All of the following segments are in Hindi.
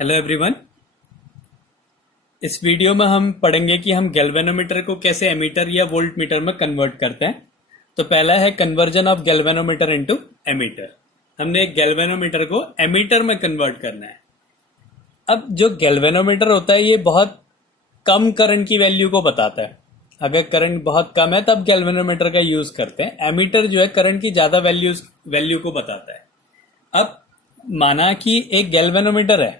Hello everyone. इस वीडियो में हम पढ़ेंगे कि हम गैल्वेनोमीटर को कैसे एमीटर या वोल्ट मीटर में कन्वर्ट करते हैं। तो पहला है conversion of galvanometer into ammeter. हमने एक गैल्वेनोमीटर को एमीटर में कन्वर्ट करना है। अब जो गैल्वेनोमीटर होता है ये बहुत कम करंट की वैल्यू को बताता है। अगर करंट बहुत कम है तब गैल्वेनोमीटर का यूज करते हैं। एमीटर जो है करंट की ज्यादा वैल्यू को बताता है। अब माना कि एक गैल्वेनोमीटर है,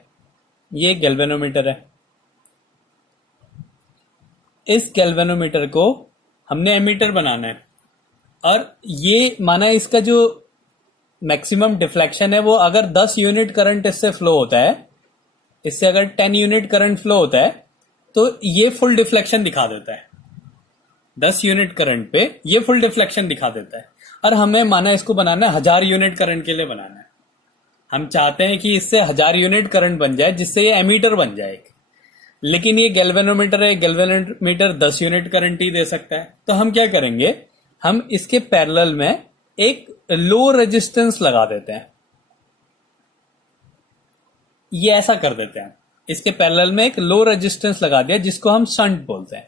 ये गैल्वेनोमीटर है। इस गैल्वेनोमीटर को हमने एमीटर बनाना है और ये माना इसका जो मैक्सिमम डिफ्लेक्शन है वो अगर 10 यूनिट करंट इससे फ्लो होता है, इससे अगर 10 यूनिट करंट फ्लो होता है तो ये फुल डिफ्लेक्शन दिखा देता है। 10 यूनिट करंट पे ये फुल डिफ्लेक्शन दिखा देता है। और हमें माना इसको बनाना है 1000 यूनिट करंट के लिए बनाना है। हम चाहते हैं कि इससे 1000 यूनिट करंट बन जाए जिससे ये एमीटर बन जाए। लेकिन ये गैल्वेनोमीटर है, गैल्वेनोमीटर 10 यूनिट करंट ही दे सकता है। तो हम क्या करेंगे, हम इसके पैरेलल में एक लो रेजिस्टेंस लगा देते हैं। ये ऐसा कर देते हैं, इसके पैरेलल में एक लो रेजिस्टेंस लगा दिया जिसको हम शंट बोलते हैं।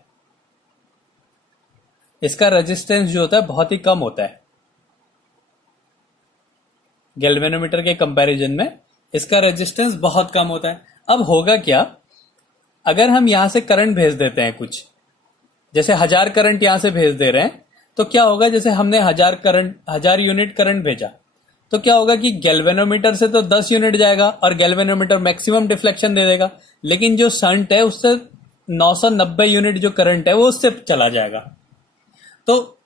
इसका रेजिस्टेंस जो होता है बहुत ही कम होता है। गैल्वेनोमीटर के कंपैरिजन में इसका रेजिस्टेंस बहुत कम होता है। अब होगा क्या, अगर हम यहां से करंट भेज देते हैं कुछ, जैसे 1000 करंट यहां से भेज दे रहे हैं, तो क्या होगा, जैसे हमने 1000 यूनिट करंट भेजा तो क्या होगा कि गैल्वेनोमीटर से तो 10 यूनिट जाएगा और गैल्वेनोमीटर मैक्सिमम डिफ्लेक्शन दे देगा। लेकिन जो शंट है उससे 990 यूनिट जो करंट है वो उससे चला जाएगा। तो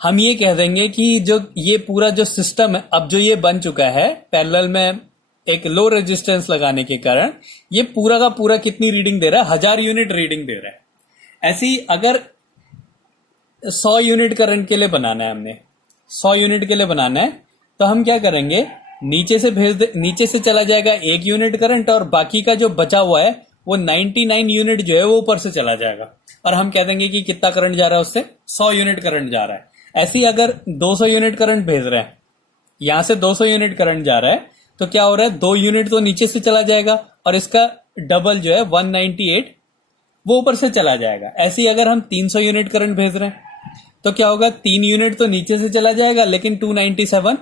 हम ये कह देंगे कि जो ये पूरा जो सिस्टम है, अब जो ये बन चुका है पैरेलल में एक लो रेजिस्टेंस लगाने के कारण, ये पूरा का पूरा कितनी रीडिंग दे रहा है, 1000 यूनिट रीडिंग दे रहा है। ऐसी अगर 100 यूनिट करंट के लिए बनाना है, हमने 100 यूनिट के लिए बनाना है, तो हम क्या करेंगे, नीचे से चला जाएगा 1 यूनिट करंट और बाकी का जो बचा हुआ है वो 99 यूनिट जो है वो ऊपर से चला जाएगा। और हम कह देंगे कि कितना करंट जा रहा है, उससे 100 यूनिट करंट जा रहा है। ऐसे ही अगर 200 यूनिट करंट भेज रहे हैं, यहां से 200 यूनिट करंट जा रहा है, तो क्या हो रहा है, 2 यूनिट तो नीचे से चला जाएगा और इसका डबल जो है 198 वो ऊपर से चला जाएगा। ऐसे ही अगर हम 300 यूनिट करंट भेज रहे हैं तो क्या होगा, 3 यूनिट तो नीचे से चला जाएगा लेकिन 297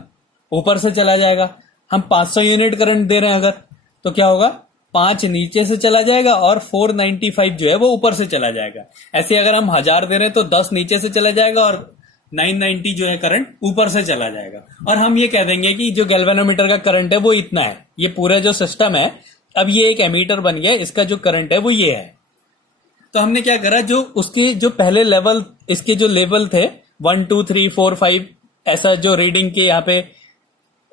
ऊपर से चला जाएगा। हम 500 यूनिट करंट दे रहे हैं अगर, तो क्या होगा, 5 नीचे से चला जाएगा और 495 जो है वो ऊपर से चला जाएगा। ऐसे अगर हम 1000 दे रहे हैं तो 10 नीचे से चला जाएगा और 990 जो है करंट ऊपर से चला जाएगा। और हम ये कह देंगे कि जो गैल्वेनोमीटर का करंट है वो इतना है। ये पूरा जो सिस्टम है, अब ये एक एमीटर बन गया, इसका जो करंट है वो ये है। तो हमने क्या करा, जो उसके जो पहले लेवल, इसके जो लेवल थे 1 2 3 4 5 ऐसा जो रीडिंग के यहाँ पे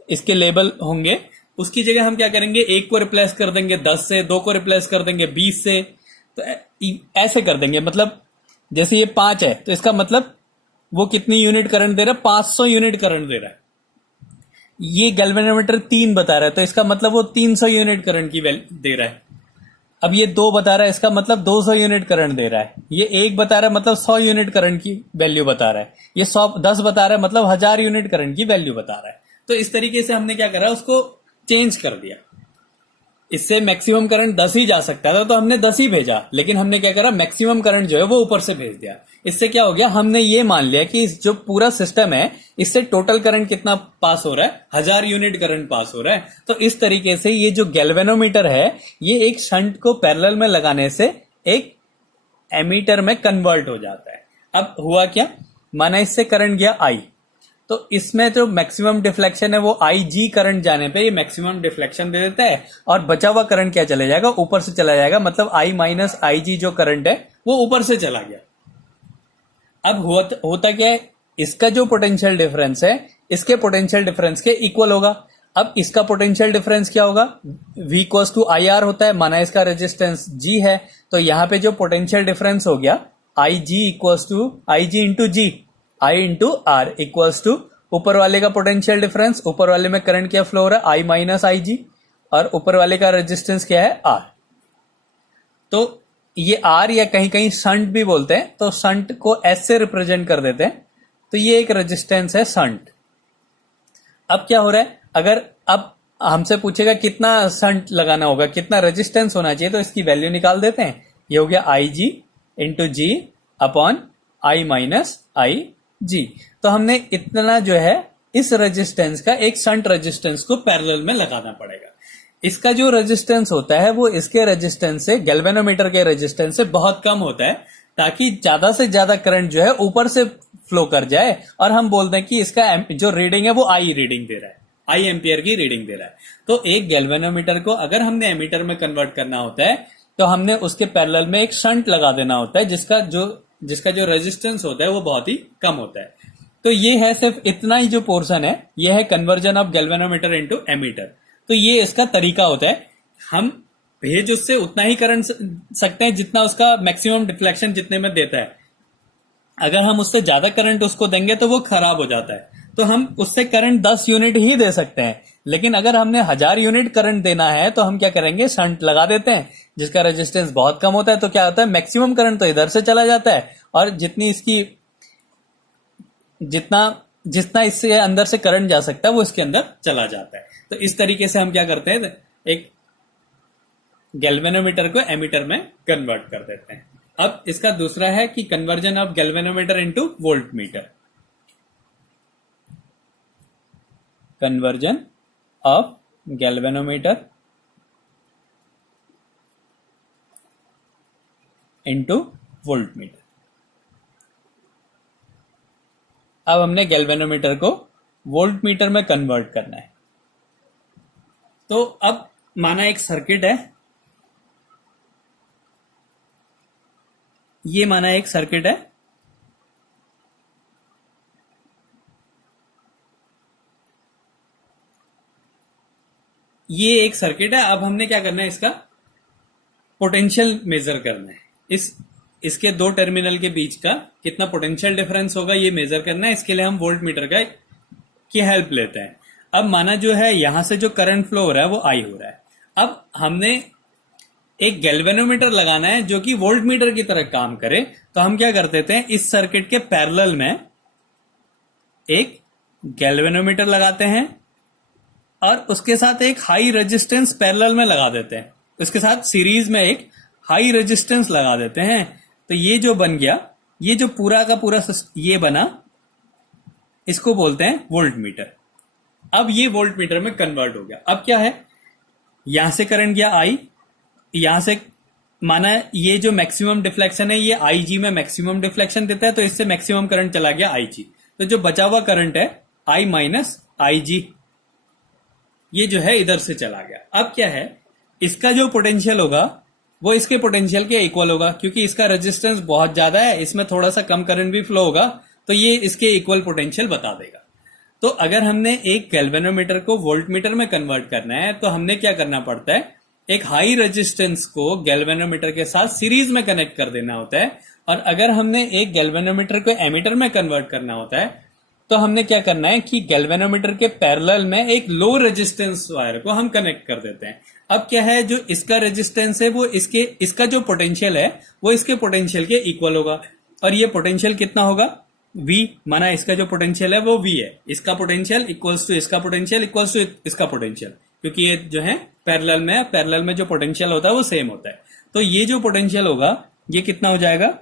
इसके लेवल होंगे, उसकी जगह हम क्या करेंगे, 1 को रिप्लेस कर देंगे 10 से, 2 को रिप्लेस कर देंगे 20 से, तो ऐसे कर देंगे। मतलब जैसे ये 5 है तो इसका मतलब वो कितनी यूनिट करंट दे रहा है, 500 यूनिट करंट दे रहा है। ये गैल्वेनोमीटर 3 बता रहा है तो इसका मतलब वो 300 यूनिट करंट की दे रहा है। अब ये 2 बता रहा है, इसका मतलब 200 यूनिट करंट दे रहा है। ये 1 बता रहा है मतलब 100 यूनिट करंट की वैल्यू बता रहा है। ये 10 बता रहा है मतलब 1000 यूनिट करंट की वैल्यू बता रहा है। तो इस तरीके से हमने क्या करा, उसको चेंज कर दिया। इससे मैक्सिमम करंट 10 ही जा सकता था तो हमने 10 ही भेजा, लेकिन हमने क्या करा, मैक्सिमम करंट जो है वो ऊपर से भेज दिया। इससे क्या हो गया, हमने ये मान लिया कि जो पूरा सिस्टम है इससे टोटल करंट कितना पास हो रहा है, 1000 यूनिट करंट पास हो रहा है। तो इस तरीके से ये जो गैल्वेनोमीटर है ये एक शंट को पैरेलल में लगाने से एक एमीटर में कन्वर्ट हो जाता है। अब हुआ क्या, माना इससे करंट गया आई, तो इसमें जो मैक्सिमम डिफ्लेक्शन है वो आई जी करंट जाने पे ये मैक्सिमम डिफ्लेक्शन दे देता है और बचा हुआ करंट क्या चले जाएगा, ऊपर से चला जाएगा। मतलब आई माइनस आई जी जो करंट है वो ऊपर से चला गया। अब होता क्या है, इसका जो पोटेंशियल डिफरेंस है इसके पोटेंशियल डिफरेंस के इक्वल होगा। अब इसका पोटेंशियल डिफरेंस क्या होगा, V equals to I R होता है, माना इसका रेजिस्टेंस G है, तो यहां पे जो पोटेंशियल डिफरेंस हो गया I G equals to I G into G, I into R equals to ऊपर वाले का पोटेंशियल डिफरेंस, ऊपर वाले में करंट क्या फ्लो हो रहा है आई माइनस आई जी, और ऊपर वाले का रेजिस्टेंस क्या है आर। तो ये आर या कहीं कहीं शंट भी बोलते हैं, तो शंट को एस से रिप्रेजेंट कर देते हैं। तो ये एक रेजिस्टेंस है शंट। अब क्या हो रहा है, अगर अब हमसे पूछेगा कितना शंट लगाना होगा, कितना रेजिस्टेंस होना चाहिए, तो इसकी वैल्यू निकाल देते हैं। ये हो गया I G into G upon I minus I G. तो हमने इतना जो है इस रेजिस्टेंस का एक शंट रेजिस्टेंस को पैरेलल में लगाना पड़ेगा। इसका जो रेजिस्टेंस होता है वो इसके रेजिस्टेंस से, गैल्वेनोमीटर के रेजिस्टेंस से बहुत कम होता है, ताकि ज्यादा से ज्यादा करंट जो है ऊपर से फ्लो कर जाए और हम बोल दें कि इसका जो रीडिंग है वो आई रीडिंग दे रहा है, आई एम्पियर की रीडिंग दे रहा है। तो एक गैल्वेनोमीटर को अगर हमने एमीटर में कन्वर्ट करना होता है तो हमने उसके पैरेलल में एक शंट लगा देना होता है, जिसका जो रेजिस्टेंस होता है वो बहुत ही कम होता है। तो ये है सिर्फ इतना ही जो पोर्शन है, ये है conversion of galvanometer into ammeter. तो ये इसका तरीका होता है। हम भेज उससे उतना ही करंट सकते हैं जितना उसका मैक्सिमम डिफ्लेक्शन जितने में देता है। अगर हम उससे ज्यादा करंट उसको देंगे तो वो खराब हो जाता है। तो हम उससे करंट 10 यूनिट ही दे सकते हैं, लेकिन अगर हमने 1000 यूनिट करंट देना है तो हम क्या करेंगे, शंट लगा देते हैं जिसका रेजिस्टेंस बहुत कम होता है। तो क्या होता है, मैक्सिमम करंट तो इधर से चला जाता है और जितना इससे अंदर से करंट जा सकता है वो इसके अंदर चला जाता है। तो इस तरीके से हम क्या करते हैं, एक गैल्वेनोमीटर को एमीटर में कन्वर्ट कर देते हैं। अब इसका दूसरा है कि conversion of galvanometer into voltmeter. Conversion of galvanometer into voltmeter. अब हमने गैल्वेनोमीटर को वोल्टमीटर में कन्वर्ट करना है। तो अब माना एक सर्किट है, ये माना एक सर्किट है, ये एक सर्किट है। अब हमने क्या करना है, इसका पोटेंशियल मेजर करना है। इसके दो टर्मिनल के बीच का कितना पोटेंशियल डिफरेंस होगा ये मेजर करना है। इसके लिए हम वोल्ट मीटर की हेल्प लेते हैं। अब माना जो है यहां से जो करंट फ्लो हो रहा है वो आई हो रहा है। अब हमने एक गैल्वेनोमीटर लगाना है जो कि वोल्ट मीटर की तरह काम करे। तो हम क्या कर देते हैं, इस सर्किट के पैरेलल में एक गैल्वेनोमीटर लगाते हैं और उसके साथ एक हाई रेजिस्टेंस पैरेलल में लगा देते हैं। उसके साथ सीरीज में एक हाई रेजिस्टेंस लगा देते हैं। तो ये जो बन गया, ये जो पूरा का पूरा ये बना, इसको बोलते हैं वोल्ट मीटर। अब ये वोल्ट मीटर में कन्वर्ट हो गया। अब क्या है, यहां से करंट गया आई, यहां से माना ये जो मैक्सिमम डिफ्लेक्शन है ये आई जी में मैक्सिमम डिफ्लेक्शन देता है, तो इससे मैक्सिमम करंट चला गया आई जी। तो जो बचा हुआ करंट है आई माइनस आई जी, ये जो है इधर से चला गया। अब क्या है, इसका जो पोटेंशियल होगा वो इसके पोटेंशियल के इक्वल होगा, क्योंकि इसका रेजिस्टेंस बहुत ज्यादा है, इसमें थोड़ा सा कम करंट भी फ्लो होगा, तो ये इसके इक्वल पोटेंशियल बता देगा। तो अगर हमने एक गैल्वेनोमीटर को वोल्टमीटर में कन्वर्ट करना है तो हमने क्या करना पड़ता है, एक हाई रेजिस्टेंस को गैल्वेनोमीटर के साथ सीरीज में कनेक्ट कर देना होता है। और अगर हमने एक गैल्वेनोमीटर को एमीटर में कन्वर्ट करना होता है तो हमने क्या करना है कि गैल्वेनोमीटर के पैरेलल में एक लो रेजिस्टेंस वायर को हम कनेक्ट कर देते हैं। अब क्या है, जो इसका रेजिस्टेंस है वो इसका जो पोटेंशियल है वो इसके पोटेंशियल के इक्वल होगा। और ये पोटेंशियल कितना होगा, V, माना इसका जो पोटेंशियल है वो V है, इसका पोटेंशियल इक्वल्स टू इसका पोटेंशियल इक्वल्स टू इसका पोटेंशियल, क्योंकि ये जो है पैरेलल में, पैरेलल में जो पोटेंशियल होता है वो सेम होता है। तो ये जो पोटेंशियल होगा ये कितना हो जाएगा,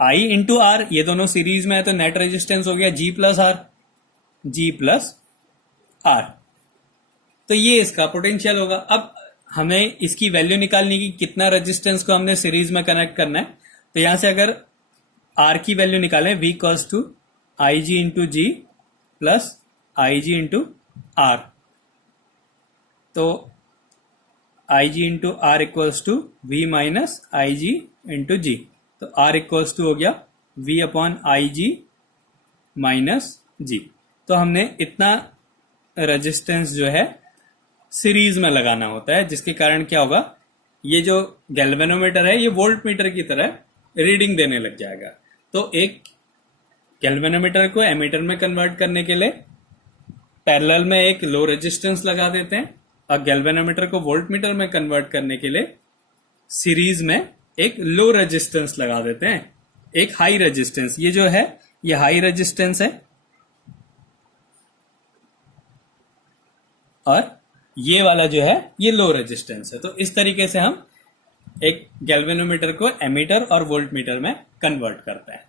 I इंटू आर, ये दोनों सीरीज में है तो नेट रेजिस्टेंस हो गया G प्लस आर। तो ये इसका पोटेंशियल होगा। अब हमें इसकी वैल्यू निकालनी की, कितना रेजिस्टेंस को हमने सीरीज में कनेक्ट करना है। तो यहां से अगर आर की वैल्यू निकालें, V equals to I G into G plus I G into R, तो I G into R equals to V minus I G into G. तो आर इक्वल्स टू हो गया V upon I G minus G. तो हमने इतना रेजिस्टेंस जो है सीरीज में लगाना होता है, जिसके कारण क्या होगा, ये जो गैल्वेनोमीटर है ये वोल्ट मीटर की तरह रीडिंग देने लग जाएगा। तो एक गैल्वेनोमीटर को एमीटर में कन्वर्ट करने के लिए पैरेलल में एक लो रेजिस्टेंस लगा देते हैं, और गैल्वेनोमीटर को वोल्टमीटर में कन्वर्ट करने के लिए सीरीज में एक लो रेजिस्टेंस लगा देते हैं, एक हाई रेजिस्टेंस। ये जो है ये हाई रेजिस्टेंस है, और ये वाला जो है ये लो रेजिस्टेंस है। तो इस तरीके से हम एक गैल्वेनोमीटर को एमीटर और वोल्टमीटर में कन्वर्ट करते हैं।